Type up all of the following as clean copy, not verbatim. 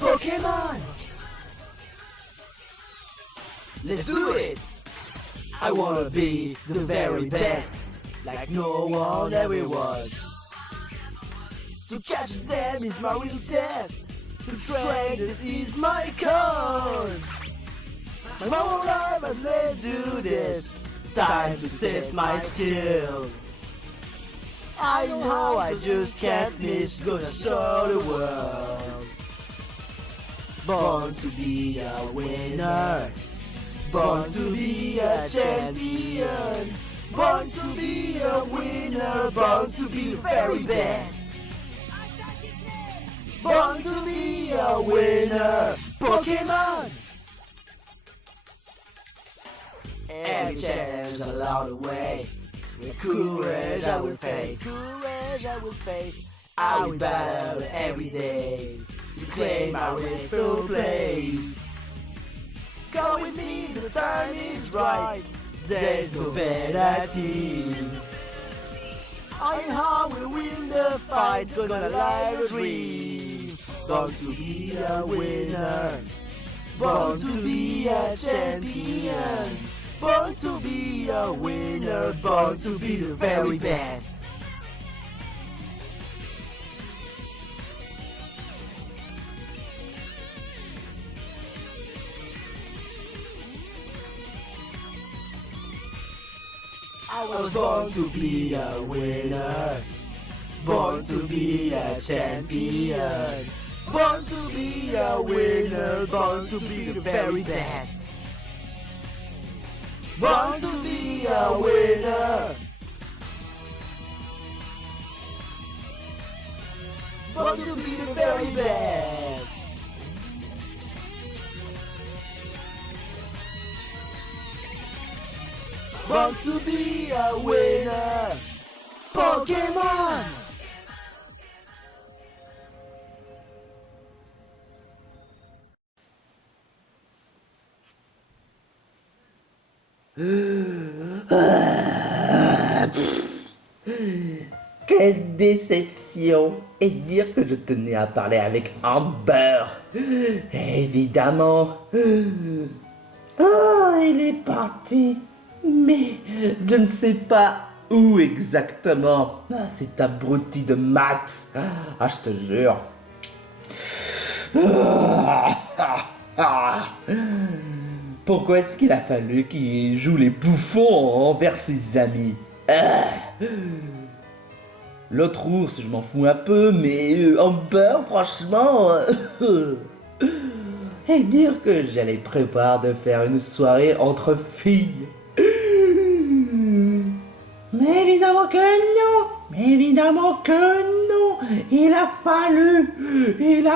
Pokemon! Let's do it! I wanna be the very best, like no one ever was. To catch them is my real test. To train it is my cause. My whole life has led to this. Time to test my skills. I know how I just can't miss. Gonna show the world. Born to be a winner. Born to be a champion. Born to be a winner. Born to be the very best. Born to be a winner. Pokemon! Every challenge along the way, with courage I will face. Courage I will face. I will battle every day to claim my rightful place. Come with me, the time is right. There's no better team. I and how will win the fight. Gonna live a dream. Born to be a winner. Born to be a champion. Born to be a winner. Born to be the very best. I was born to be a winner. Born to be a champion. Born to be a winner. Born to be the very best. Born to be a winner. Born to be the very best. Born to be a winner. Pokemon! Quelle déception! Et dire que je tenais à parler avec Amber. Évidemment. Ah, il est parti. Mais je ne sais pas où exactement. Ah, cet abruti de maths. Ah, je te jure. Pourquoi est-ce qu'il a fallu qu'il joue les bouffons envers ses amis? L'autre ours, je m'en fous un peu, mais Amber, franchement... Et dire que j'allais prévoir de faire une soirée entre filles. Mais évidemment que non! Mais évidemment que non! Il a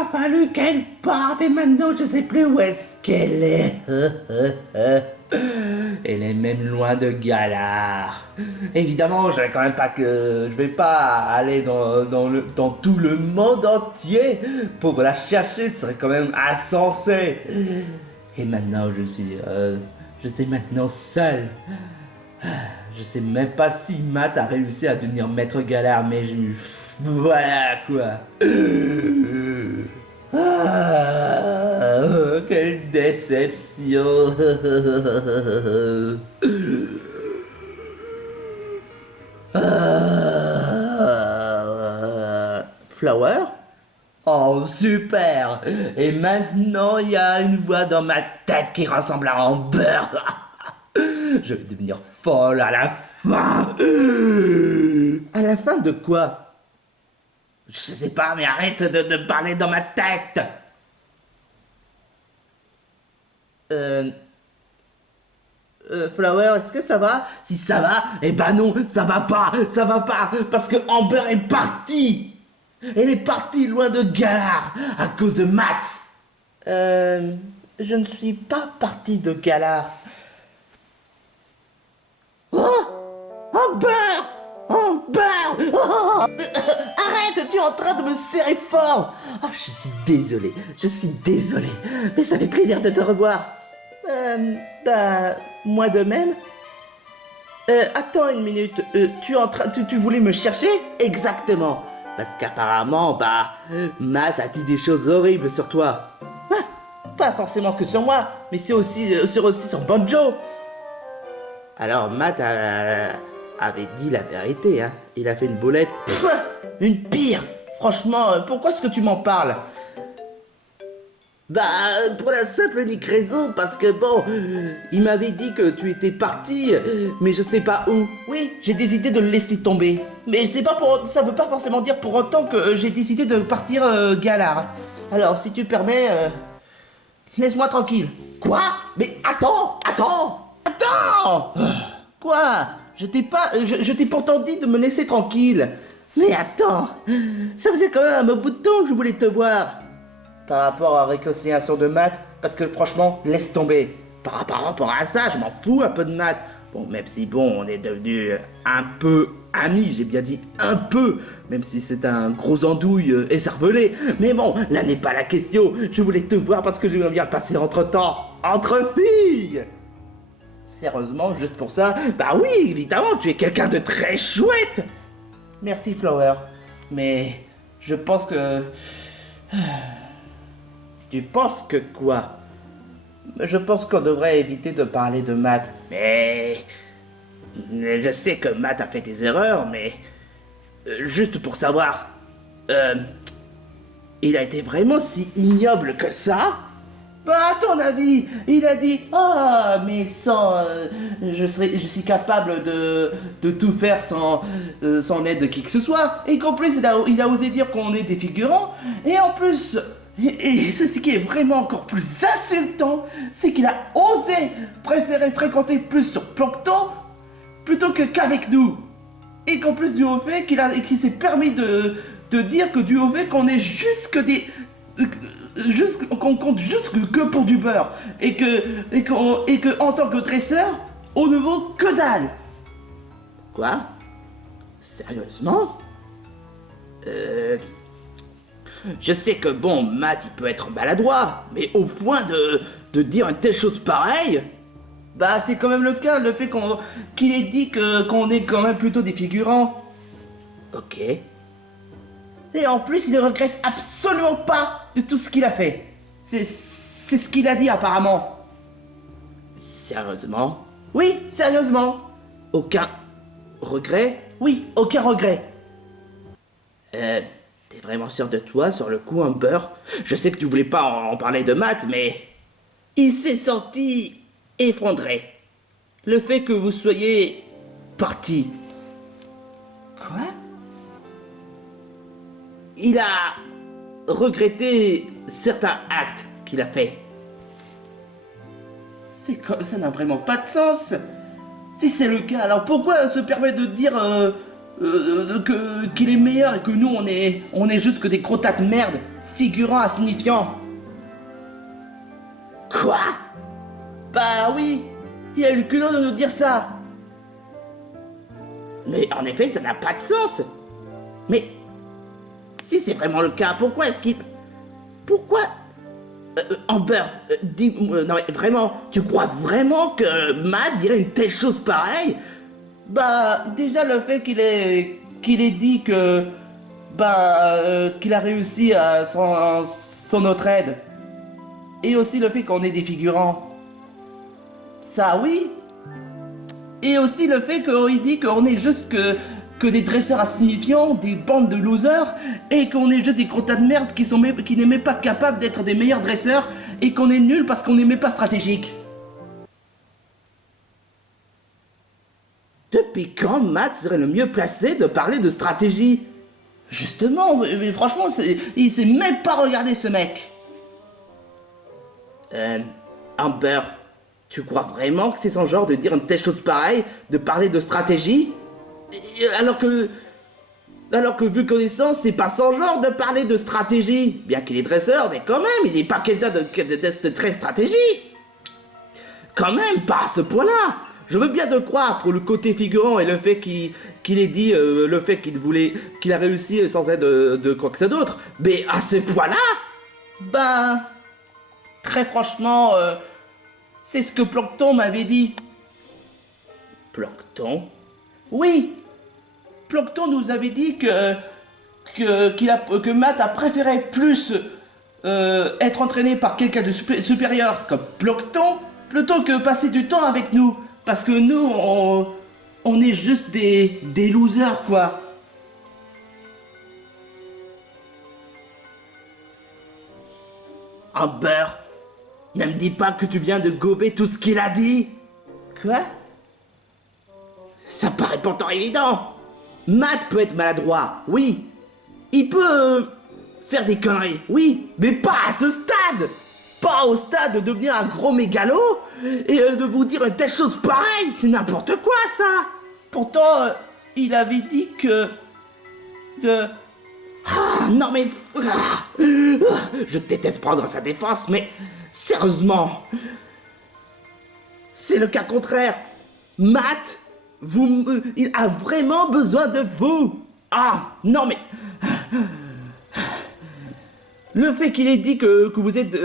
fallu qu'elle parte et maintenant je sais plus où est-ce qu'elle est. Elle est même loin de Galar. Évidemment, je vais pas aller dans tout le monde entier pour la chercher, ce serait quand même insensé. Et maintenant, je suis maintenant seul. Je sais même pas si Matt a réussi à devenir maître Galar, mais voilà quoi. Quelle déception. Flower? Oh super. Et maintenant il y a une voix dans ma tête qui ressemble à Amber. Je vais devenir folle à la fin. À la fin de quoi? Je sais pas, mais arrête de parler dans ma tête. Flower, est-ce que ça va? Si ça va, eh ben non, ça va pas, parce que Amber est partie. Elle est partie loin de Galar, à cause de Matt. Je ne suis pas partie de Galar. Oh! Amber! Amber! Oh! Arrête, tu es en train de me serrer fort! Oh, je suis désolé, mais ça fait plaisir de te revoir. Moi de même. Attends une minute, tu voulais me chercher? Exactement. Parce qu'apparemment, Matt a dit des choses horribles sur toi. Pas forcément que sur moi, mais c'est aussi sur Banjo. Alors Matt avait dit la vérité, hein. Il a fait une boulette. Une pire. Franchement, pourquoi est-ce que tu m'en parles? Pour la simple unique raison, parce que bon, il m'avait dit que tu étais parti, mais je sais pas où. Oui, j'ai décidé de le laisser tomber. Mais ça veut pas forcément dire pour autant que j'ai décidé de partir galard. Alors, si tu permets, laisse-moi tranquille. Quoi? Mais attends! Quoi? Je t'ai pourtant dit de me laisser tranquille. Mais attends, ça faisait quand même un bout de temps que je voulais te voir. Par rapport à la réconciliation de Matt, parce que franchement, laisse tomber. Par rapport à ça, je m'en fous un peu de Matt. Bon, même si bon, on est devenus un peu amis, j'ai bien dit un peu, même si c'est un gros andouille écervelé. Mais bon, là n'est pas la question. Je voulais te voir parce que j'aimerais bien passer entre filles. Sérieusement, juste pour ça, oui, évidemment, tu es quelqu'un de très chouette. Merci Flower, mais je pense que... Tu penses que quoi? Je pense qu'on devrait éviter de parler de Matt. Mais... Je sais que Matt a fait des erreurs, mais... Juste pour savoir... Il a été vraiment si ignoble que ça? À ton avis, il a dit « Ah, mais sans... je suis capable de tout faire sans l'aide de qui que ce soit. » Et qu'en plus, il a osé dire qu'on est des figurants. Et en plus... Et ce qui est vraiment encore plus insultant, c'est qu'il a osé préférer fréquenter plus sur Plancton plutôt qu'avec nous. Et qu'en plus du haut fait qu'il s'est permis de dire que du haut fait qu'on est juste que des... qu'on compte juste que pour du beurre. Et que en tant que dresseur, on ne vaut que dalle. Quoi? Sérieusement? Je sais que bon, Matt il peut être maladroit, mais au point de dire une telle chose pareille, c'est quand même le cas, le fait qu'il ait dit qu'on est quand même plutôt des figurants. Ok. Et en plus, il ne regrette absolument pas de tout ce qu'il a fait. C'est ce qu'il a dit apparemment. Sérieusement? Oui, sérieusement. Aucun regret? Oui, aucun regret. T'es vraiment sûr de toi sur le coup, Amber? Je sais que tu voulais pas en parler de Matt, mais... Il s'est senti effondré. Le fait que vous soyez parti. Quoi? Il a regretté certains actes qu'il a fait. Ça n'a vraiment pas de sens. Si c'est le cas, alors pourquoi se permet de dire qu'il est meilleur et que nous on est juste que des gros tas de merde, figurants insignifiants? Quoi? Oui, il a eu le culot de nous dire ça. Mais en effet, ça n'a pas de sens. Mais si c'est vraiment le cas, pourquoi est-ce qu'il... Pourquoi... Amber, dis-moi, non mais vraiment, tu crois vraiment que Matt dirait une telle chose pareille? Déjà le fait qu'il ait dit que... qu'il a réussi à son autre aide. Et aussi le fait qu'on est des figurants. Ça oui. Et aussi le fait qu'il dit qu'on est juste que des dresseurs insignifiants, des bandes de losers, et qu'on est juste des gros tas de merde qui n'est même pas capables d'être des meilleurs dresseurs, et qu'on est nuls parce qu'on n'est même pas stratégique. Depuis quand Matt serait le mieux placé de parler de stratégie? Justement, mais franchement, il sait même pas regarder ce mec. Amber, tu crois vraiment que c'est son genre de dire une telle chose pareille, de parler de stratégie? Alors que vu connaissance, c'est pas son genre de parler de stratégie. Bien qu'il est dresseur, mais quand même, il n'est pas quelqu'un de très stratégie. Quand même, pas à ce point-là. Je veux bien te croire pour le côté figurant et le fait qu'il ait dit, le fait qu'il a réussi sans aide de quoi que ce soit d'autre. Mais à ce point-là, très franchement, c'est ce que Plancton m'avait dit. Plancton? Oui, Plancton nous avait dit que que Matt a préféré plus être entraîné par quelqu'un de supérieur comme Plancton plutôt que passer du temps avec nous. Parce que nous, on est juste des losers, quoi. Amber, ne me dis pas que tu viens de gober tout ce qu'il a dit. Quoi? Ça paraît pourtant évident. Matt peut être maladroit, oui. Il peut faire des conneries, oui. Mais pas à ce stade. Pas au stade de devenir un gros mégalo et de vous dire une telle chose pareille. C'est n'importe quoi, ça. Pourtant, il avait dit que... Ah, non mais... je déteste prendre sa défense, mais... Sérieusement... C'est le cas contraire. Matt, il a vraiment besoin de vous. Ah, non mais... Le fait qu'il ait dit que vous êtes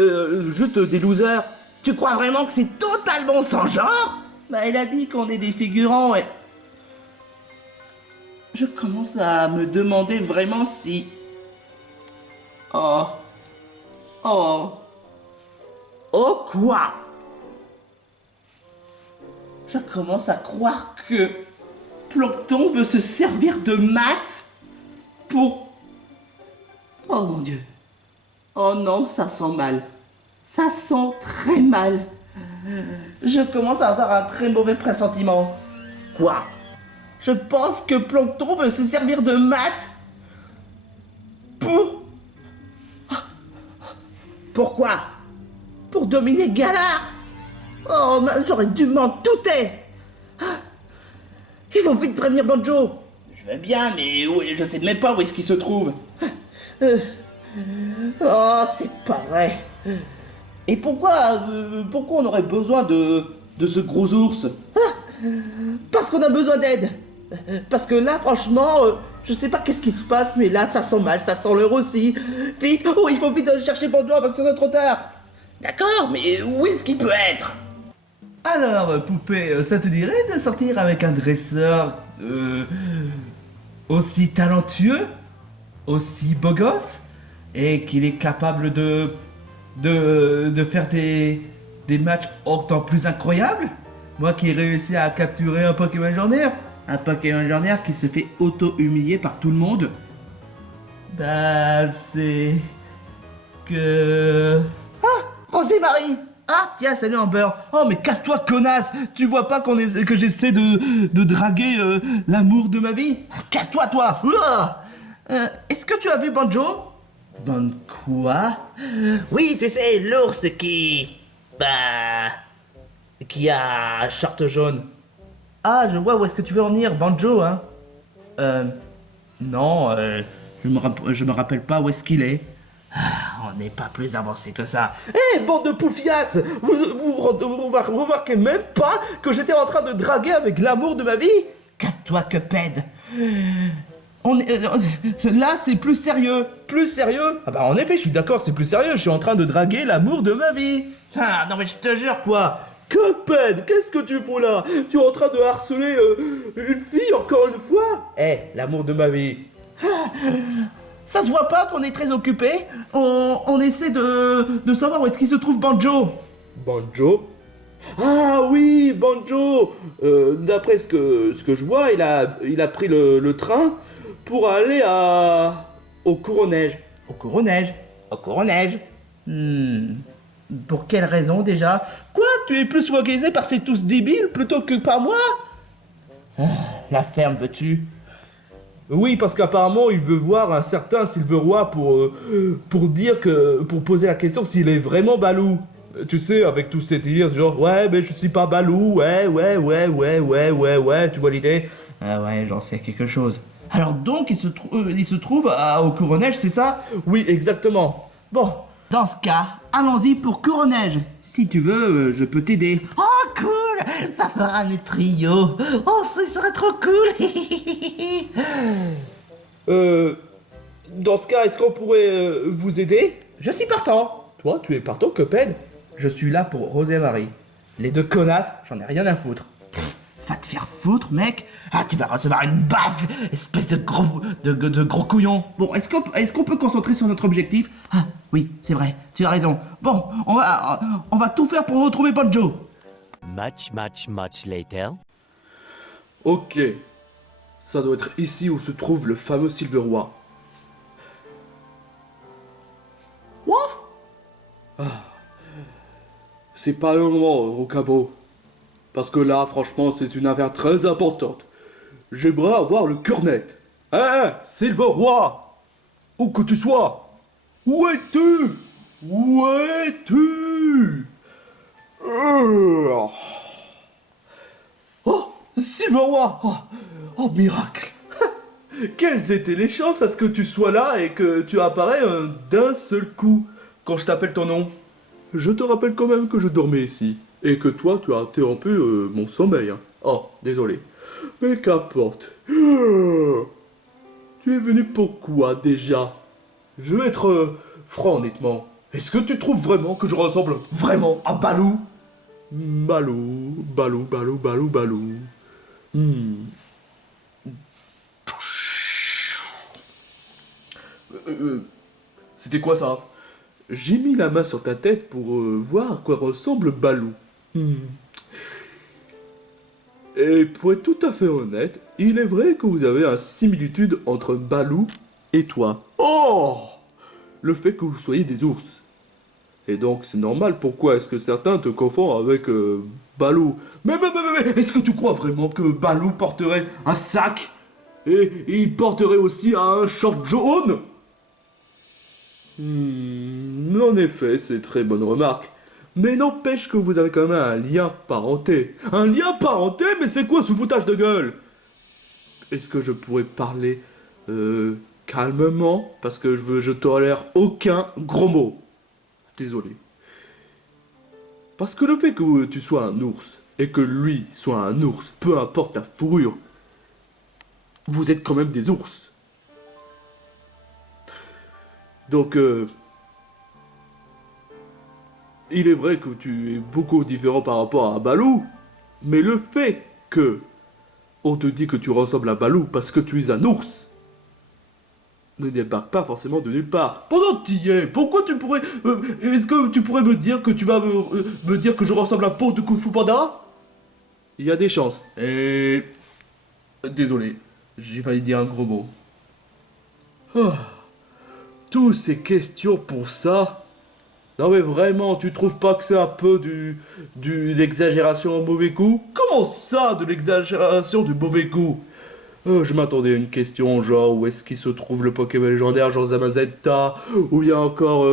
juste des losers, tu crois vraiment que c'est totalement sans genre? Bah, il a dit qu'on est des figurants et... Je commence à me demander vraiment si... Oh quoi? Je commence à croire que Plancton veut se servir de Matt pour... Oh mon Dieu. Oh non, ça sent mal. Ça sent très mal. Je commence à avoir un très mauvais pressentiment. Quoi? Je pense que Plancton veut se servir de Matt pour... Pourquoi? Pour dominer Galar. Oh, j'aurais dû m'en douter. Il faut vite prévenir Banjo. Je vais bien, mais oui, je sais même pas où est-ce qu'il se trouve. Oh, c'est pas vrai. Et pourquoi on aurait besoin de ce gros ours? Parce qu'on a besoin d'aide. Parce que là, franchement, je sais pas qu'est-ce qui se passe, mais là, ça sent mal, ça sent l'heure aussi. Vite, oh, il faut vite aller chercher Banjo avant que ce soit trop tard. D'accord, mais où est-ce qu'il peut être? Alors, poupée, ça te dirait de sortir avec un dresseur aussi talentueux, aussi beau gosse, et qu'il est capable de faire des matchs autant plus incroyables? Moi qui ai réussi à capturer un Pokémon légendaire qui se fait auto-humilier par tout le monde. Bah, c'est... que... Ah, Rosémarie! Ah, tiens, salut Amber. Oh, mais casse-toi, connasse. Tu vois pas que j'essaie de draguer l'amour de ma vie? Casse-toi, toi. Est-ce que tu as vu Banjo? Ban quoi? Oui, tu sais, l'ours qui... Bah... qui a un short jaune. Ah, je vois où est-ce que tu veux en venir, Banjo, hein? Non, je me rappelle pas où est-ce qu'il est. On n'est pas plus avancé que ça. Hé, bande de poufias! Vous remarquez même pas que j'étais en train de draguer avec l'amour de ma vie? Casse-toi, Cuphead. Là, c'est plus sérieux. Plus sérieux? Ah bah en effet, je suis d'accord, c'est plus sérieux. Je suis en train de draguer l'amour de ma vie. Ah, non mais je te jure, quoi. Cuphead, qu'est-ce que tu fous là? Tu es en train de harceler une fille encore une fois? L'amour de ma vie. Ça se voit pas qu'on est très occupé. On essaie de savoir où est-ce qu'il se trouve Banjo. Banjo? Ah oui, Banjo. D'après ce que je vois, il a pris le train pour aller au Courneige. Au Courneige? Au Courneige? Pour quelle raison déjà? Quoi? Tu es plus organisé par ces tous débiles plutôt que par moi? La ferme, veux-tu? Oui, parce qu'apparemment, il veut voir un certain Silveroy pour poser la question s'il est vraiment Balou. Tu sais, avec tous ces délires, genre, ouais, mais je suis pas Balou, ouais, tu vois l'idée? Ah ouais, j'en sais quelque chose. Alors donc, il se trouve au Courneige, c'est ça? Oui, exactement. Bon, dans ce cas, allons-y pour Courneige. Si tu veux, je peux t'aider. Oh, cool! Ça fera un trio. Oh, ce serait trop cool! Dans ce cas, est-ce qu'on pourrait vous aider? Je suis partant. Toi, tu es partant, Cuphead? Je suis là pour Rosémarie. Les deux connasses, j'en ai rien à foutre. Va te faire foutre, mec. Ah, tu vas recevoir une baffe, espèce de gros couillon. Bon, est-ce qu'on peut concentrer sur notre objectif? Ah, oui, c'est vrai, tu as raison. Bon, on va tout faire pour retrouver Banjo. Much later. Ok. Ça doit être ici où se trouve le fameux Silver Roi. Wouf. C'est pas le moment, Rocabo. Parce que là, franchement, c'est une affaire très importante. J'aimerais avoir le cœur net. Hé, Silver Roi! Où que tu sois! Où es-tu? Où es-tu? Oh, Silver Roi! Oh, miracle! Quelles étaient les chances à ce que tu sois là et que tu apparais d'un seul coup quand je t'appelle ton nom? Je te rappelle quand même que je dormais ici et que toi tu as interrompu mon sommeil. Hein. Oh, désolé. Mais qu'importe. Tu es venu pourquoi déjà? Je vais être franc honnêtement. Est-ce que tu trouves vraiment que je ressemble vraiment à Balou? Balou. C'était quoi ça? J'ai mis la main sur ta tête pour voir à quoi ressemble Balou. Et pour être tout à fait honnête, il est vrai que vous avez une similitude entre Balou et toi. Oh! Le fait que vous soyez des ours. Et donc c'est normal, pourquoi est-ce que certains te confondent avec Balou? Mais, est-ce que tu crois vraiment que Balou porterait un sac? Et il porterait aussi un short jaune? En effet, c'est très bonne remarque. Mais n'empêche que vous avez quand même un lien parenté. Un lien parenté? Mais c'est quoi ce foutage de gueule? Est-ce que je pourrais parler calmement? Parce que je tolère aucun gros mot. Désolé. Parce que le fait que tu sois un ours et que lui soit un ours, peu importe la fourrure, vous êtes quand même des ours. Donc, il est vrai que tu es beaucoup différent par rapport à Balou, mais le fait que on te dit que tu ressembles à Balou parce que tu es un ours ne débarque pas forcément de nulle part. Pendant que tu y es, pourquoi tu pourrais... est-ce que tu pourrais me dire que tu vas me dire que je ressemble à Pau de Kung Fu Panda? Il y a des chances. Et... Désolé, j'ai failli dire un gros mot. Toutes ces questions pour ça? Non mais vraiment, tu trouves pas que c'est un peu de l'exagération au mauvais goût? Comment ça, de l'exagération du mauvais goût? Je m'attendais à une question genre où est-ce qu'il se trouve le Pokémon légendaire, genre Zamazenta, ou bien encore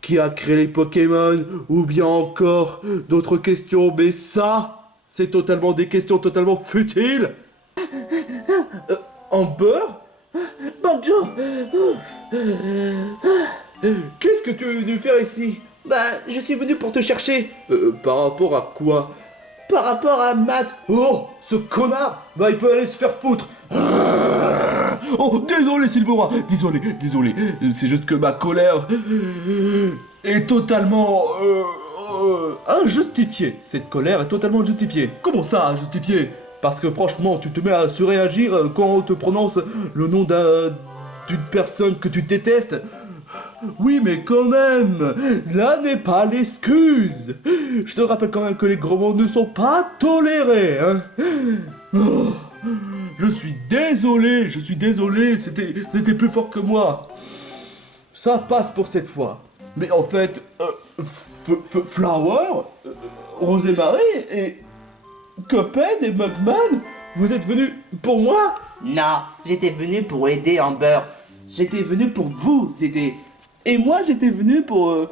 qui a créé les Pokémon, ou bien encore d'autres questions, mais ça, c'est totalement des questions totalement futiles. Amber? Banjo. Qu'est-ce que tu es venu faire ici? Bah, je suis venu pour te chercher. Par rapport à quoi? Par rapport à Matt. Oh, ce connard! Bah, il peut aller se faire foutre! Oh, désolé, Silvera! Désolé. C'est juste que ma colère est totalement injustifiée. Cette colère est totalement injustifiée. Comment ça, injustifiée? Parce que franchement, tu te mets à surréagir quand on te prononce le nom d'une personne que tu détestes. Oui, mais quand même, là n'est pas l'excuse. Je te rappelle quand même que les gros mots ne sont pas tolérés, hein. Oh, je suis désolé, c'était plus fort que moi. Ça passe pour cette fois. Mais en fait, Flower, Rosemary et Cuphead et Mugman, vous êtes venus pour moi? Non, j'étais venu pour aider Amber. J'étais venu pour vous aider. Et moi, j'étais venu pour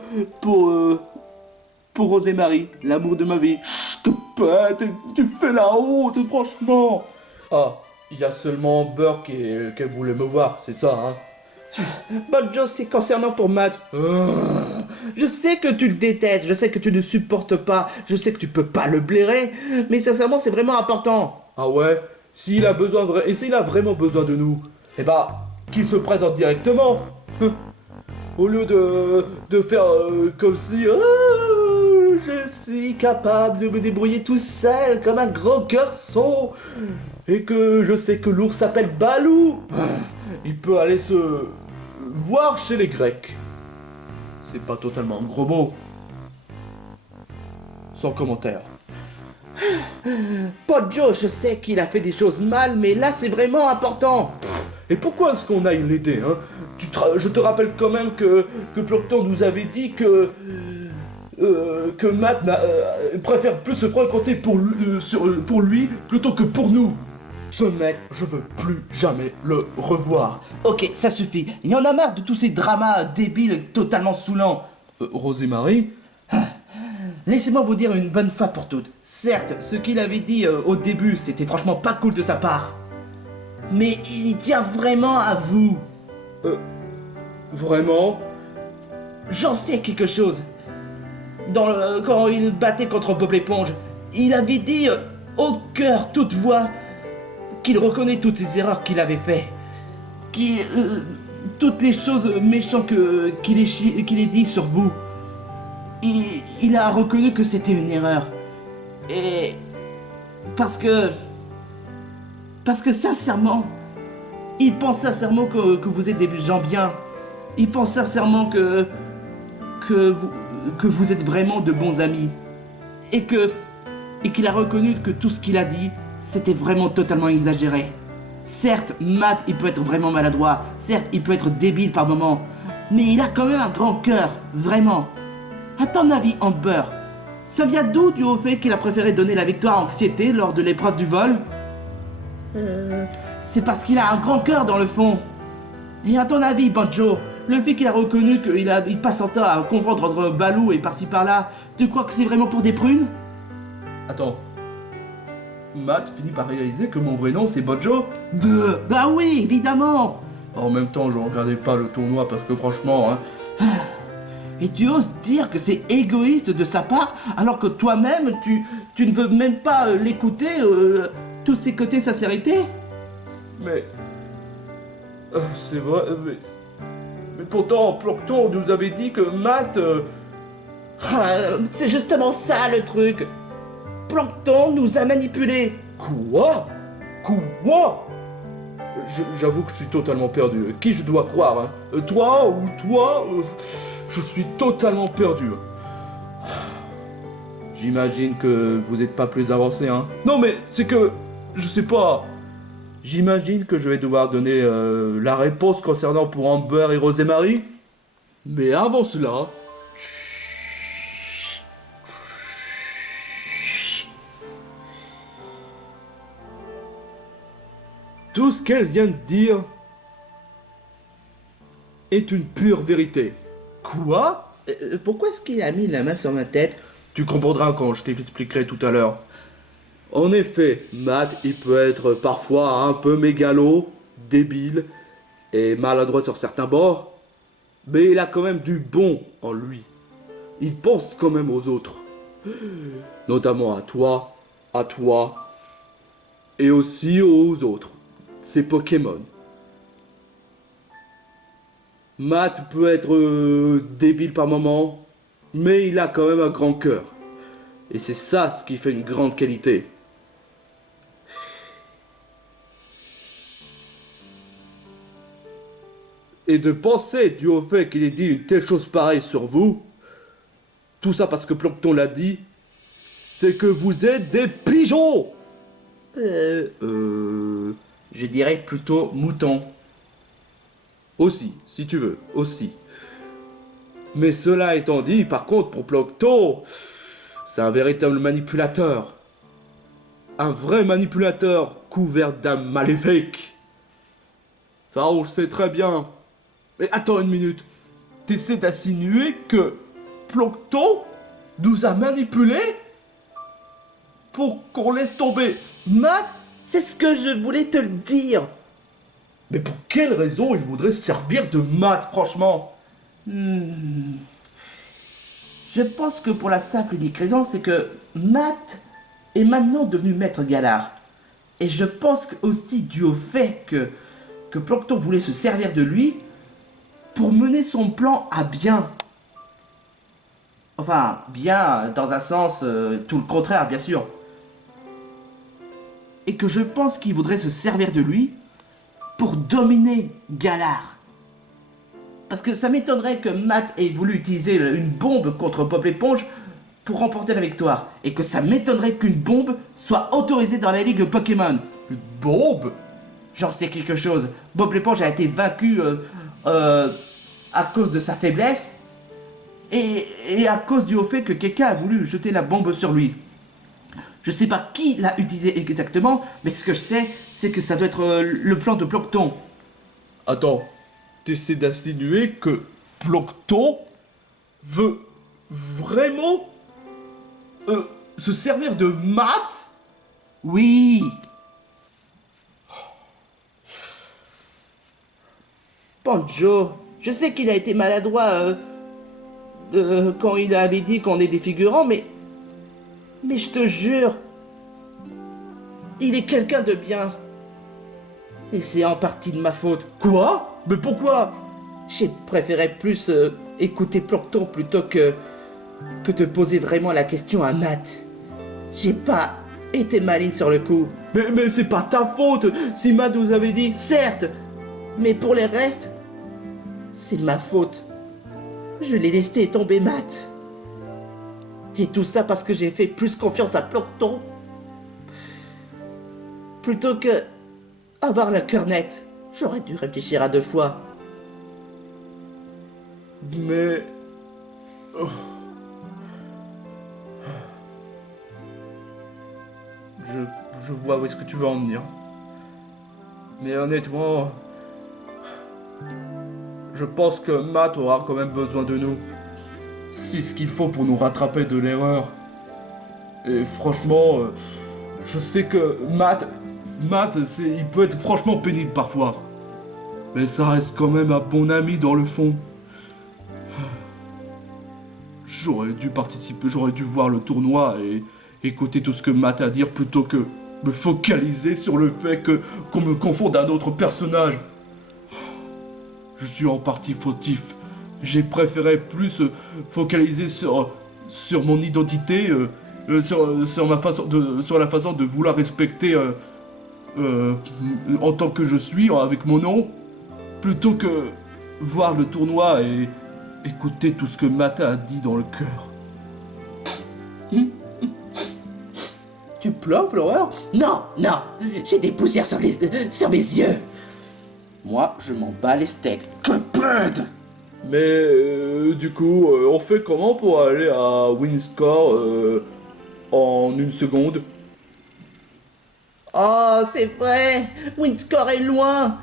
Rosemary, l'amour de ma vie. Cuphead, tu fais la honte, franchement. Ah, il y a seument Amber qui voulait me voir, c'est ça, hein? Banjo, c'est concernant pour Matt. Je sais que tu le détestes, je sais que tu ne supportes pas, je sais que tu peux pas le blairer, mais sincèrement, c'est vraiment important. Ah ouais? S'il a vraiment besoin de nous, eh bah, qu'il se présente directement. Au lieu de faire comme si je suis capable de me débrouiller tout seul comme un gros garçon. Et que je sais que l'ours s'appelle Balou. Il peut aller se voir chez les Grecs. C'est pas totalement un gros mot. Sans commentaire. Podjo, je sais qu'il a fait des choses mal, mais là c'est vraiment important. Et pourquoi est-ce qu'on aille l'aider, hein? Je te rappelle quand même que Plancton nous avait dit que Matt préfère plus se fréquenter pour lui plutôt que pour nous. Ce mec, je veux plus jamais le revoir. Ok, ça suffit. Il y en a marre de tous ces dramas débiles totalement saoulants. Rosemary? Laissez-moi vous dire une bonne fois pour toutes. Certes, ce qu'il avait dit au début, c'était franchement pas cool de sa part. Mais il tient vraiment à vous. Vraiment? J'en sais quelque chose. Quand il battait contre Bob l'éponge, il avait dit au cœur, toute voix, qu'il reconnaît toutes ses erreurs qu'il avait fait. Toutes les choses méchantes qu'il ait dit sur vous. Il a reconnu que c'était une erreur. Et parce que sincèrement, il pense sincèrement que vous êtes des gens bien. Il pense sincèrement que vous êtes vraiment de bons amis. Et qu'il a reconnu que tout ce qu'il a dit, c'était vraiment totalement exagéré. Certes, Matt, il peut être vraiment maladroit. Certes, il peut être débile par moments. Mais il a quand même un grand cœur, vraiment. À ton avis, Amber, ça vient d'où du fait qu'il a préféré donner la victoire à Anxiété lors de l'épreuve du vol? C'est parce qu'il a un grand cœur dans le fond. Et à ton avis, Banjo, le fait qu'il a reconnu qu'il passe son temps à confondre entre Balou et par-ci par-là, tu crois que c'est vraiment pour des prunes? Attends. Matt finit par réaliser que mon vrai nom c'est Bojo? Bah oui, évidemment. En même temps, je regardais pas le tournoi parce que franchement, hein... Et tu oses dire que c'est égoïste de sa part, alors que toi-même, tu ne veux même pas l'écouter, tous ses côtés sincérité? Mais... c'est vrai, mais pourtant, Plancton nous avait dit que Matt... c'est justement ça le truc. Plancton nous a manipulés. Quoi? J'avoue que je suis totalement perdu. Qui je dois croire, hein? Toi ou toi? Je suis totalement perdu. J'imagine que vous n'êtes pas plus avancé, hein? Non mais c'est que... Je sais pas... J'imagine que je vais devoir donner la réponse concernant pour Amber et Rosemary. Mais avant cela... Tout ce qu'elle vient de dire est une pure vérité. Quoi? Pourquoi est-ce qu'il a mis la main sur ma tête? Tu comprendras quand je t'expliquerai tout à l'heure. En effet, Matt, il peut être parfois un peu mégalo, débile et maladroit sur certains bords, mais il a quand même du bon en lui. Il pense quand même aux autres, notamment à toi et aussi aux autres. C'est Pokémon. Matt peut être débile par moments, mais il a quand même un grand cœur. Et c'est ça ce qui fait une grande qualité. Et de penser dû au fait qu'il ait dit une telle chose pareille sur vous, tout ça parce que Plancton l'a dit, c'est que vous êtes des pigeons. Je dirais plutôt mouton. Aussi, si tu veux, aussi. Mais cela étant dit, par contre, pour Plancton, c'est un véritable manipulateur. Un vrai manipulateur couvert d'âme maléfique. Ça, on le sait très bien. Mais attends une minute. T'essaies d'insinuer que Plancton nous a manipulés pour qu'on laisse tomber Matt? C'est ce que je voulais te le dire. Mais pour quelle raison il voudrait se servir de Matt, franchement? Je pense que pour la simple et unique raison, c'est que Matt est maintenant devenu maître Galard. Et je pense que aussi dû au fait que Plancton voulait se servir de lui pour mener son plan à bien. Enfin, bien dans un sens, tout le contraire, bien sûr. Et que je pense qu'il voudrait se servir de lui pour dominer Galar. Parce que ça m'étonnerait que Matt ait voulu utiliser une bombe contre Bob l'éponge pour remporter la victoire. Et que ça m'étonnerait qu'une bombe soit autorisée dans la ligue Pokémon. Une bombe? J'en sais quelque chose. Bob l'éponge a été vaincu à cause de sa faiblesse et à cause du fait que quelqu'un a voulu jeter la bombe sur lui. Je sais pas qui l'a utilisé exactement, mais ce que je sais, c'est que ça doit être le plan de Plancton. Attends, t'essaies d'insinuer que Plancton veut vraiment se servir de Matt? Oui. Pancho, je sais qu'il a été maladroit quand il avait dit qu'on est des figurants, mais je te jure, il est quelqu'un de bien. Et c'est en partie de ma faute. Quoi? Mais pourquoi? J'ai préféré plus écouter Plancton plutôt que te poser vraiment la question à Matt. J'ai pas été maligne sur le coup. Mais c'est pas ta faute si Matt nous avait dit. Certes, mais pour les restes, c'est ma faute. Je l'ai laissé tomber Matt. Et tout ça parce que j'ai fait plus confiance à Plancton. Plutôt que avoir le cœur net. J'aurais dû réfléchir à 2 fois. Mais... oh. Je vois où est-ce que tu veux en venir. Mais honnêtement... je pense que Matt aura quand même besoin de nous. C'est ce qu'il faut pour nous rattraper de l'erreur. Et franchement, je sais que Matt, il peut être franchement pénible parfois. Mais ça reste quand même un bon ami dans le fond. J'aurais dû participer, j'aurais dû voir le tournoi et écouter tout ce que Matt a à dire plutôt que me focaliser sur le fait qu'on me confonde à un autre personnage. Je suis en partie fautif. J'ai préféré plus focaliser sur mon identité, sur la façon de vouloir respecter en tant que je suis, avec mon nom, plutôt que voir le tournoi et écouter tout ce que Mata a dit dans le cœur. Tu pleures, Flower? Non, non, j'ai des poussières sur mes yeux. Moi, je m'en bats les steaks. Je pète. Mais du coup, on fait comment pour aller à Winscore en 1 seconde? Oh, c'est vrai, Winscore est loin.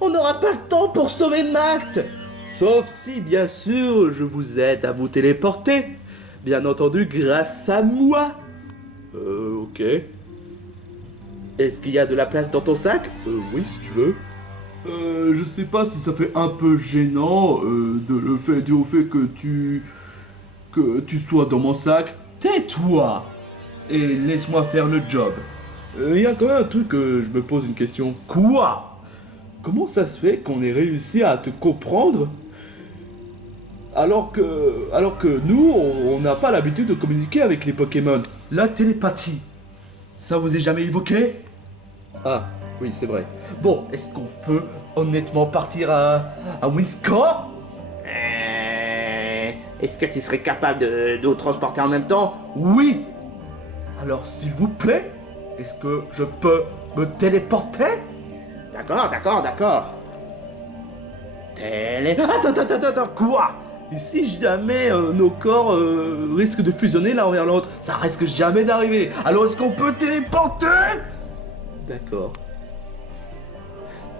On n'aura pas le temps pour sauver Matt. Sauf si, bien sûr, je vous aide à vous téléporter. Bien entendu, grâce à moi. Ok. Est-ce qu'il y a de la place dans ton sac? Oui, si tu veux. Je sais pas si ça fait un peu gênant dû au fait que tu sois dans mon sac. Tais-toi et laisse-moi faire le job. Il y a quand même un truc que je me pose une question. Quoi? Comment ça se fait qu'on ait réussi à te comprendre alors que nous, on n'a pas l'habitude de communiquer avec les Pokémon? La télépathie, ça vous est jamais évoqué? Ah, oui, c'est vrai. Bon, est-ce qu'on peut honnêtement partir à Winscore? Est-ce que tu serais capable de nous transporter en même temps? Oui. Alors, s'il vous plaît, est-ce que je peux me téléporter? D'accord. Attends, quoi? Et si jamais nos corps risquent de fusionner l'un vers l'autre, ça risque jamais d'arriver. Alors est-ce qu'on peut téléporter? D'accord.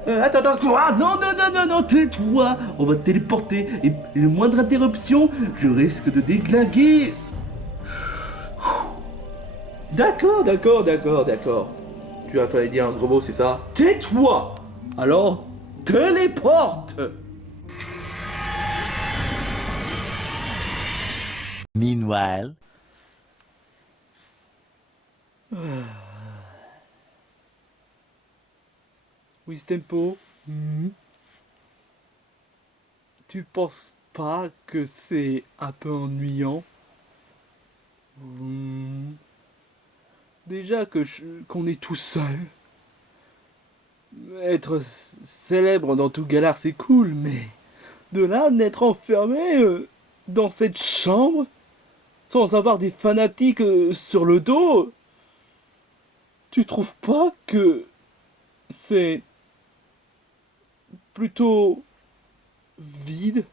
Attends, quoi? Non, tais-toi. On va téléporter et le moindre interruption, je risque de déglinguer. D'accord. Tu as failli dire un gros mot, c'est ça? Tais-toi. Alors, téléporte. Meanwhile. Wistempo, tu penses pas que c'est un peu ennuyant Déjà qu'on est tout seul. Être célèbre dans tout Galar, c'est cool, mais de là d'être enfermé dans cette chambre sans avoir des fanatiques sur le dos, tu trouves pas que c'est plutôt vide?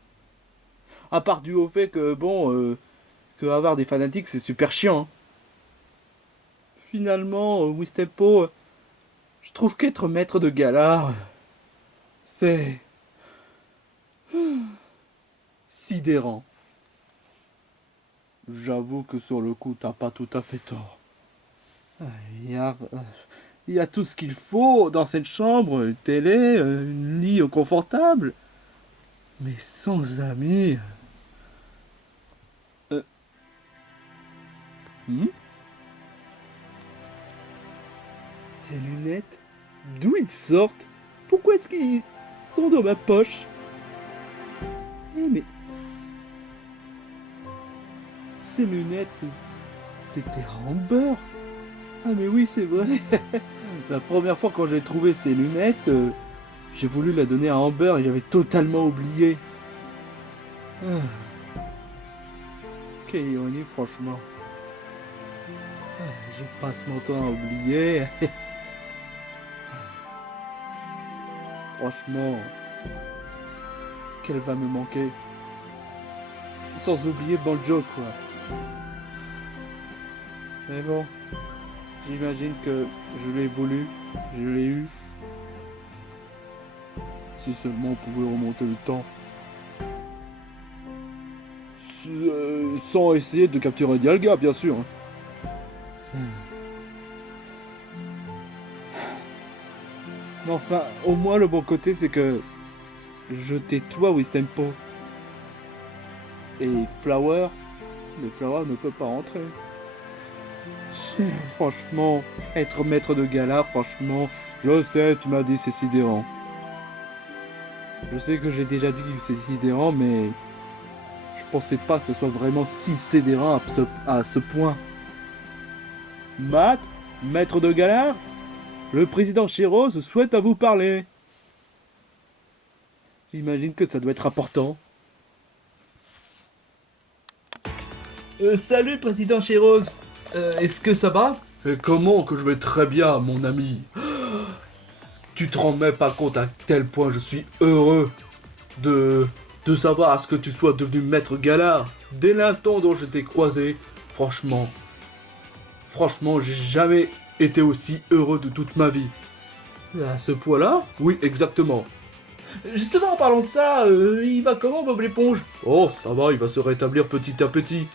À part du au fait que, bon, que avoir des fanatiques, c'est super chiant. Hein. Finalement, Wistempo, je trouve qu'être maître de Galar, c'est sidérant. J'avoue que sur le coup, t'as pas tout à fait tort. Il y a tout ce qu'il faut dans cette chambre, une télé, un lit confortable. Mais sans amis... Ces lunettes, d'où ils sortent? Pourquoi est-ce qu'ils sont dans ma poche? Eh mais... Ces lunettes, c'était Amber. Ah mais oui, c'est vrai. La première fois quand j'ai trouvé ces lunettes, j'ai voulu la donner à Amber et j'avais totalement oublié. Quelle ironie, franchement. Je passe mon temps à oublier. Franchement, ce qu'elle va me manquer. Sans oublier Banjo, quoi. Mais bon, j'imagine que je l'ai voulu, je l'ai eu. Si seulement on pouvait remonter le temps. Sans essayer de capturer Dialga, bien sûr. Mais enfin, au moins le bon côté, c'est que je t'ai-toi Wistempo. Et Flower, mais Flower ne peut pas rentrer. Franchement, être maître de Galar, franchement, je sais, tu m'as dit c'est sidérant. Je sais que j'ai déjà dit que c'est sidérant, mais je pensais pas que ce soit vraiment si sidérant à ce point. Matt, maître de Galar, le président Shiroz souhaite à vous parler. J'imagine que ça doit être important. Salut, président Shiroz. Est-ce que ça va? Et comment que je vais très bien, mon ami? Tu te rends même pas compte à quel point je suis heureux de savoir à ce que tu sois devenu maître Galar. Dès l'instant dont je t'ai croisé, franchement, j'ai jamais été aussi heureux de toute ma vie. C'est à ce point-là? Oui, exactement. Justement, en parlant de ça, il va comment Bob l'éponge? Oh, ça va, il va se rétablir petit à petit.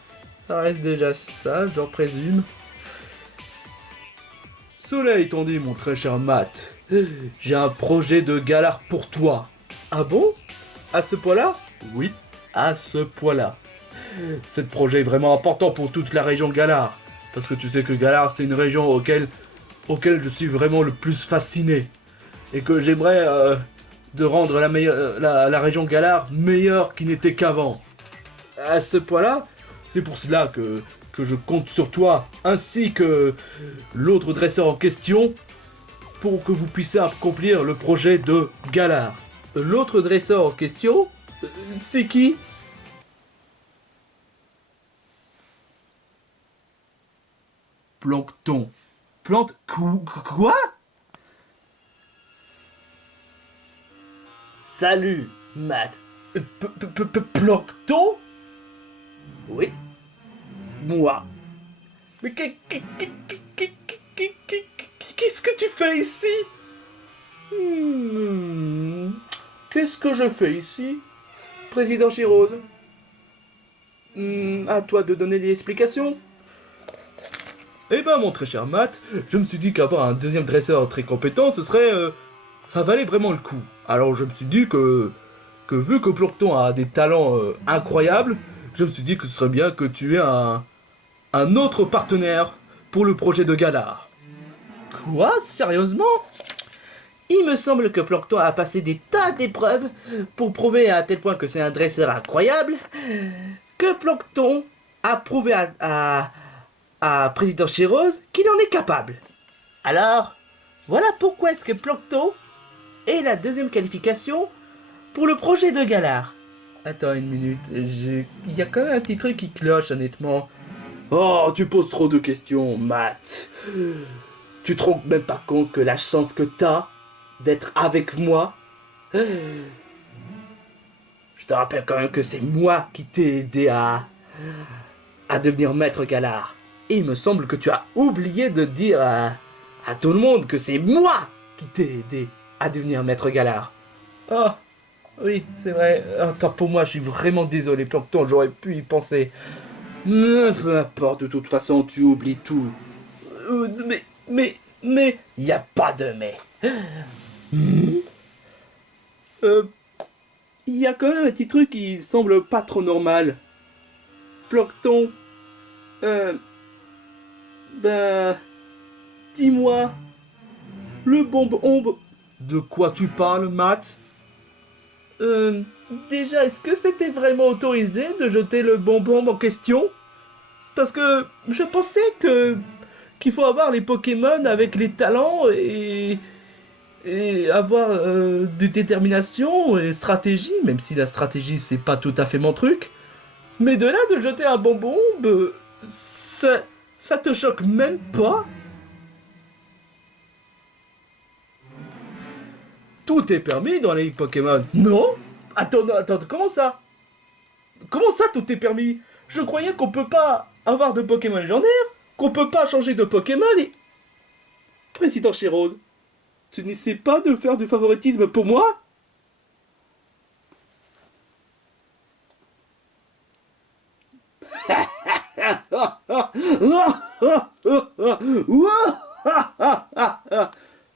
Ça reste déjà ça, j'en présume. Soleil t'en dit, mon très cher Matt. J'ai un projet de Galar pour toi. Ah bon? À ce point-là? Oui, à ce point-là. Ce projet est vraiment important pour toute la région Galar. Parce que tu sais que Galar, c'est une région auquel je suis vraiment le plus fasciné. Et que j'aimerais de rendre la région Galar meilleure qu'il n'était qu'avant. À ce point-là, c'est pour cela que je compte sur toi, ainsi que l'autre dresseur en question, pour que vous puissiez accomplir le projet de Galar. L'autre dresseur en question, c'est qui? Plancton. Quoi? Salut, Matt. Plancton? Oui, moi. Mais qu'est-ce que tu fais ici? Qu'est-ce que je fais ici? Président Shiroz? À toi de donner des explications. Eh ben, mon très cher Matt, je me suis dit qu'avoir un deuxième dresseur très compétent, ce serait... ça valait vraiment le coup. Alors je me suis dit que vu que Plancton a des talents incroyables, je me suis dit que ce serait bien que tu aies un autre partenaire pour le projet de Galar. Quoi? Sérieusement? Il me semble que Plancton a passé des tas d'épreuves pour prouver à tel point que c'est un dresseur incroyable, que Plancton a prouvé à Président Chirose qu'il en est capable. Alors, voilà pourquoi est-ce que Plancton est la deuxième qualification pour le projet de Galar. Attends une minute, il y a quand même un petit truc qui cloche honnêtement. Oh, tu poses trop de questions, Matt. Tu te rends même pas compte que la chance que t'as d'être avec moi. Je te rappelle quand même que c'est moi qui t'ai aidé à devenir maître Galar. Et il me semble que tu as oublié de dire à tout le monde que c'est moi qui t'ai aidé à devenir maître Galar. Oh, oui, c'est vrai. Attends, pour moi, je suis vraiment désolé, Plancton, j'aurais pu y penser. Peu importe, de toute façon, tu oublies tout. Mais... Y a pas de mais. Il y a quand même un petit truc qui semble pas trop normal. Plancton... dis-moi... Le bombe-ombre... De quoi tu parles, Matt? Déjà, est-ce que c'était vraiment autorisé de jeter le bonbon en question? Parce que je pensais qu'il faut avoir les Pokémon avec les talents et avoir de détermination et stratégie, même si la stratégie c'est pas tout à fait mon truc. Mais de là de jeter un bonbon, ça te choque même pas? Tout est permis dans les Pokémon. Non? Attends, comment ça? Comment ça tout est permis? Je croyais qu'on peut pas avoir de Pokémon légendaires, qu'on peut pas changer de Pokémon et... Président Chirose, tu n'essaies pas de faire du favoritisme pour moi?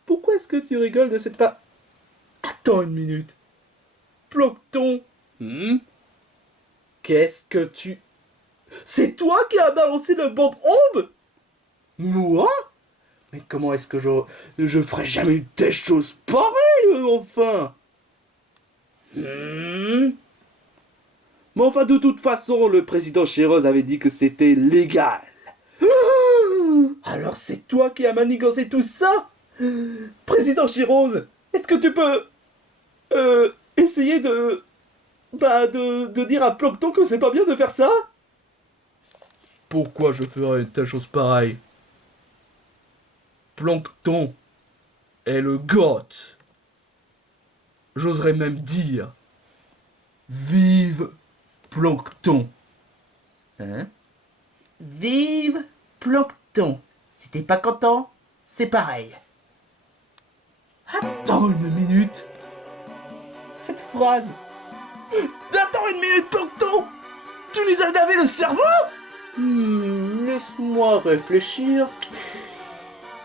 Pourquoi est-ce que tu rigoles de cette part? Attends une minute. Plancton. Qu'est-ce que tu... C'est toi qui as balancé le bombe-ombre? Moi? Mais comment est-ce que je ferais jamais des choses pareilles, enfin? Mais enfin, de toute façon, le président Chirose avait dit que c'était légal. Alors c'est toi qui as manigancé tout ça? Président Chirose, est-ce que tu peux... essayer de dire à Plancton que c'est pas bien de faire ça? Pourquoi je ferais une telle chose pareille? Plancton est le GOAT. J'oserais même dire... Vive Plancton. Hein? Vive Plancton. Si t'es pas content, c'est pareil. Attends une minute. Cette phrase... Attends une minute, Plancton! Tu nous as lavé le cerveau? Laisse-moi réfléchir.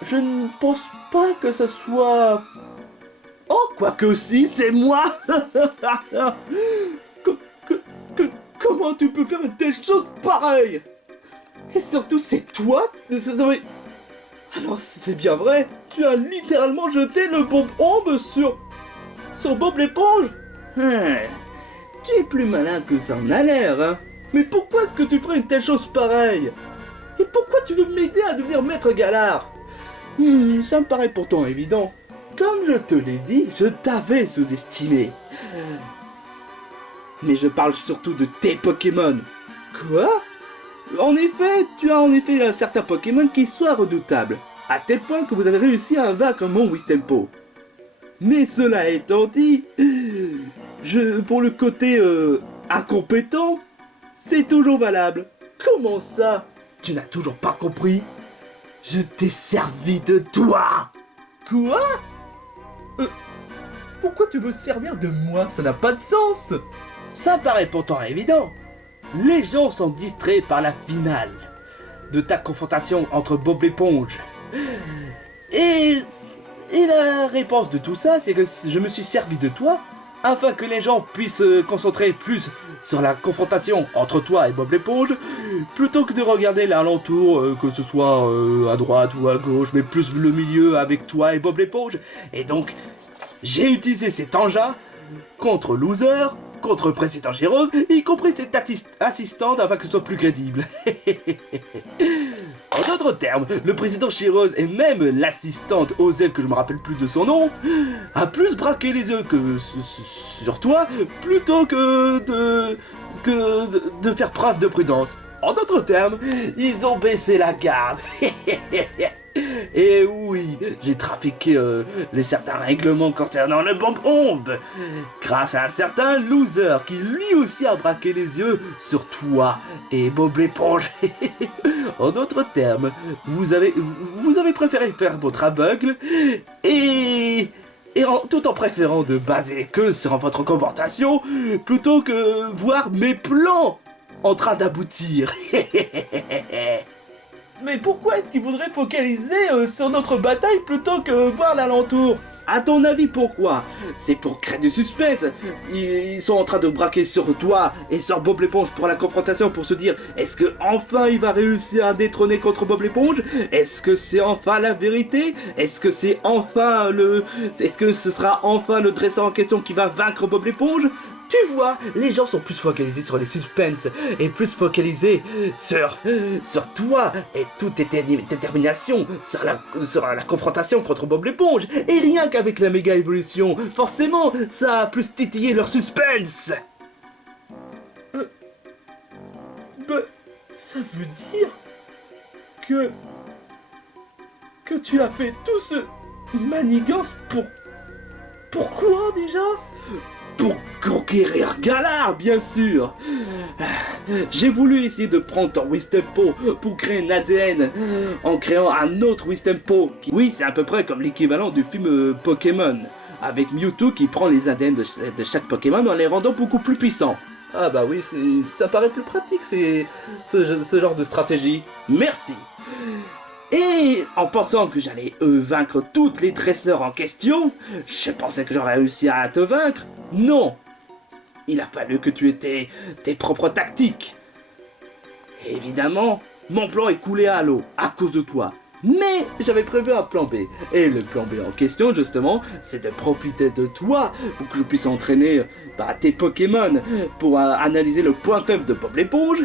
Je ne pense pas que ça soit... Oh, quoique si, c'est moi. Comment tu peux faire une telle chose pareille? Et surtout, c'est toi? Alors, c'est bien vrai, tu as littéralement jeté le bombe-ombre sur Bob l'éponge. Tu es plus malin que ça en a l'air, hein. Mais pourquoi est-ce que tu ferais une telle chose pareille? Et pourquoi tu veux m'aider à devenir maître Galar? Ça me paraît pourtant évident. Comme je te l'ai dit, je t'avais sous-estimé. Mais je parle surtout de tes Pokémon. Quoi? En effet, tu as un certain Pokémon qui soit redoutable, à tel point que vous avez réussi à vaincre mon Wistempo. Mais cela étant dit, pour le côté incompétent, c'est toujours valable. Comment ça? Tu n'as toujours pas compris? Je t'ai servi de toi. Quoi? Pourquoi tu veux servir de moi? Ça n'a pas de sens. Ça paraît pourtant évident. Les gens sont distraits par la finale de ta confrontation entre Bob l'éponge. Et la réponse de tout ça, c'est que je me suis servi de toi afin que les gens puissent se concentrer plus sur la confrontation entre toi et Bob l'éponge, plutôt que de regarder l'alentour, que ce soit à droite ou à gauche, mais plus le milieu avec toi et Bob l'éponge. Et donc, j'ai utilisé cet engin contre Loser, contre Président Chirose, y compris cette assistante afin que ce soit plus crédible. En d'autres termes, le président Chireuse et même l'assistante Ozel, que je me rappelle plus de son nom, a plus braqué les yeux sur toi plutôt que de faire preuve de prudence. En d'autres termes, ils ont baissé la garde. Et oui, j'ai trafiqué les certains règlements concernant le bombe-ombe grâce à un certain loser qui lui aussi a braqué les yeux sur toi et Bob l'éponge. En d'autres termes, vous avez préféré faire votre aveugle tout en préférant de baser que sur votre confrontation plutôt que voir mes plans en train d'aboutir. Mais pourquoi est-ce qu'ils voudraient focaliser sur notre bataille plutôt que voir l'alentour? À ton avis, pourquoi? C'est pour créer du suspense. Ils sont en train de braquer sur toi et sur Bob l'éponge pour la confrontation, pour se dire, est-ce que enfin il va réussir à détrôner contre Bob l'éponge? Est-ce que c'est enfin la vérité? Est-ce que ce sera enfin le dresseur en question qui va vaincre Bob l'éponge? Tu vois, les gens sont plus focalisés sur les suspens et plus focalisés sur toi et toute tes déterminations sur la confrontation contre Bob l'éponge. Et rien qu'avec la méga évolution, forcément, ça a plus titillé leur suspense. Ça veut dire que tu as fait tout ce manigance pourquoi déjà? Pour conquérir Galar, bien sûr. J'ai voulu essayer de prendre ton Wistempo pour créer un ADN en créant un autre Wistempo. Oui, c'est à peu près comme l'équivalent du film Pokémon, avec Mewtwo qui prend les ADN de chaque Pokémon en les rendant beaucoup plus puissants. Ah bah oui, ça paraît plus pratique, ce genre de stratégie. Merci. Et en pensant que j'allais vaincre toutes les dresseurs en question, je pensais que j'aurais réussi à te vaincre. Non! Il a fallu que tu aies tes propres tactiques. Et évidemment, mon plan est coulé à l'eau à cause de toi. Mais j'avais prévu un plan B. Et le plan B en question, justement, c'est de profiter de toi pour que je puisse entraîner tes Pokémon pour analyser le point faible de Bob l'éponge.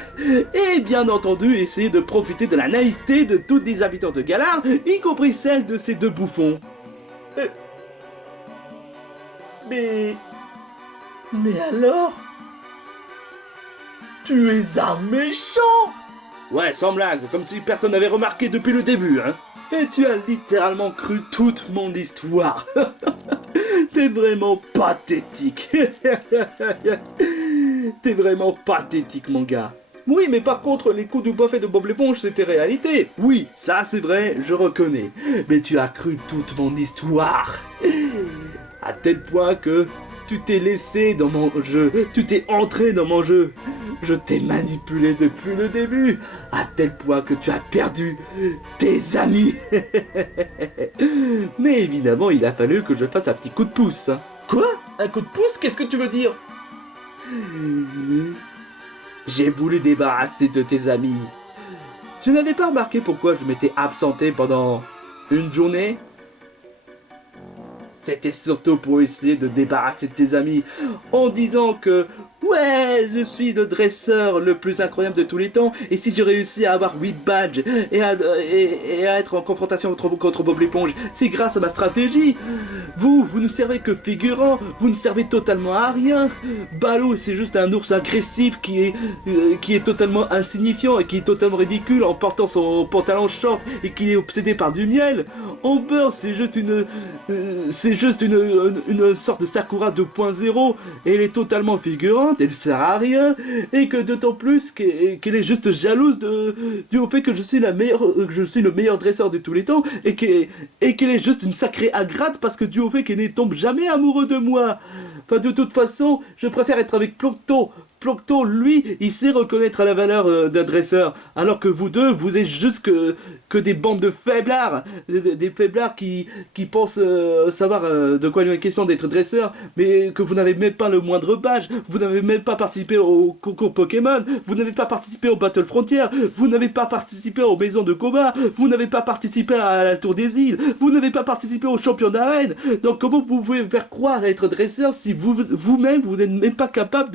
Et bien entendu, essayer de profiter de la naïveté de tous les habitants de Galar, y compris celle de ces deux bouffons. Mais alors? Tu es un méchant! Ouais, sans blague, comme si personne n'avait remarqué depuis le début, hein. Et tu as littéralement cru toute mon histoire. T'es vraiment pathétique. T'es vraiment pathétique, mon gars. Oui, mais par contre, les coups de buffet de Bob l'éponge, c'était réalité. Oui, ça c'est vrai, je reconnais. Mais tu as cru toute mon histoire. À tel point que tu t'es laissé dans mon jeu. Tu t'es entré dans mon jeu. Je t'ai manipulé depuis le début, à tel point que tu as perdu tes amis. Mais évidemment, il a fallu que je fasse un petit coup de pouce. Quoi? Un coup de pouce? Qu'est-ce que tu veux dire? J'ai voulu débarrasser de tes amis. Tu n'avais pas remarqué pourquoi je m'étais absenté pendant une journée? C'était surtout pour essayer de débarrasser de tes amis en disant que ouais, je suis le dresseur le plus incroyable de tous les temps et si je réussis à avoir 8 badges et à être en confrontation contre Bob l'éponge, c'est grâce à ma stratégie. Vous ne servez que figurant, vous ne servez totalement à rien. Baloo, c'est juste un ours agressif qui est totalement insignifiant et qui est totalement ridicule en portant son pantalon short et qui est obsédé par du miel. Amber, c'est juste une sorte de Sakura 2.0 et elle est totalement figurante, elle sert à rien et que d'autant plus qu'elle est juste jalouse du fait que je suis le meilleur dresseur de tous les temps et qu'elle est juste une sacrée agrate parce que dû au fait qu'elle ne tombe jamais amoureux de moi. Enfin, de toute façon, je préfère être avec Plancton. Plancton, lui, il sait reconnaître la valeur d'un dresseur, alors que vous deux, vous êtes juste que des bandes de faiblards, des faiblards qui pensent savoir de quoi il est question d'être dresseur, mais que vous n'avez même pas le moindre badge, vous n'avez même pas participé au concours Pokémon, vous n'avez pas participé au Battle Frontier, vous n'avez pas participé aux maisons de combat, vous n'avez pas participé à la Tour des îles, vous n'avez pas participé au champion d'arène. Donc comment vous pouvez faire croire à être dresseur si vous-même vous n'êtes même pas capable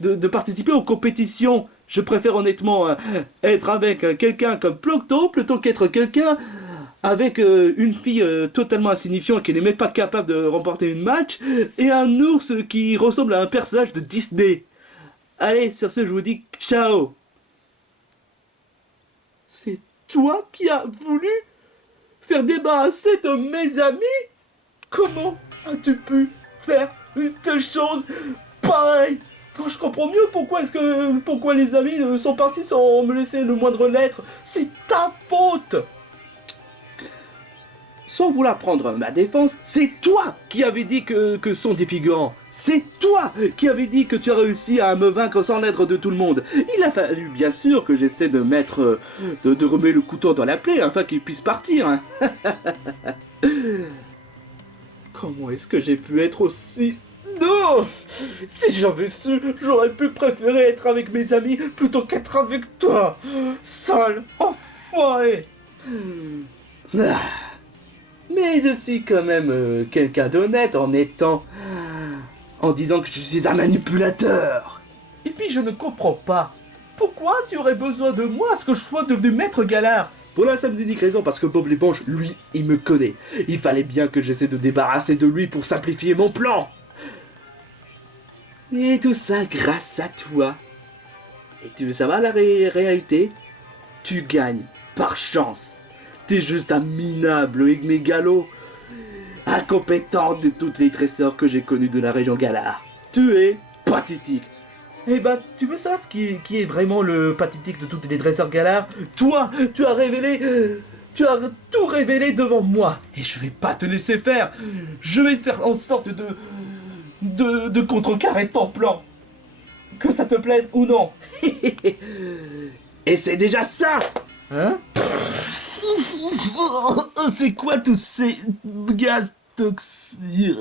de participer aux compétitions? Je préfère honnêtement être avec quelqu'un comme Plancton plutôt qu'être quelqu'un avec une fille totalement insignifiante qui n'est même pas capable de remporter une match et un ours qui ressemble à un personnage de Disney. Allez, sur ce, je vous dis ciao. C'est toi qui as voulu faire débarrasser de mes amis? Comment as-tu pu faire une telle chose pareille? Quand je comprends mieux pourquoi les amis sont partis sans me laisser le moindre lettre. C'est ta faute. Sans vouloir prendre ma défense, c'est toi qui avais dit que sont des figurants. C'est toi qui avais dit que tu as réussi à me vaincre sans l'aide de tout le monde. Il a fallu bien sûr que j'essaie de mettre, de remettre le couteau dans la plaie afin qu'il puisse partir. Hein. Comment est-ce que j'ai pu être aussi... Non! Si j'avais su, j'aurais pu préférer être avec mes amis plutôt qu'être avec toi. Sale enfoiré. Ah. Mais je suis quand même quelqu'un d'honnête en disant que je suis un manipulateur. Et puis je ne comprends pas. Pourquoi tu aurais besoin de moi à ce que je sois devenu maître Galard? Pour la simple et unique raison parce que Bob l'éponge, lui, il me connaît. Il fallait bien que j'essaie de débarrasser de lui pour simplifier mon plan. Et tout ça grâce à toi. Et tu veux savoir la réalité? Tu gagnes par chance. T'es juste un minable et mégalo, incompétent de toutes les trésors que j'ai connus de la région Galar. Tu es pathétique. Eh ben, tu veux savoir ce qui est vraiment le pathétique de toutes les trésors Galar? Toi, tu as tout révélé devant moi. Et je vais pas te laisser faire. Je vais faire en sorte de contrecarrer ton plan. Que ça te plaise ou non. Et c'est déjà ça. Hein? C'est quoi tous ces gaz toxiques?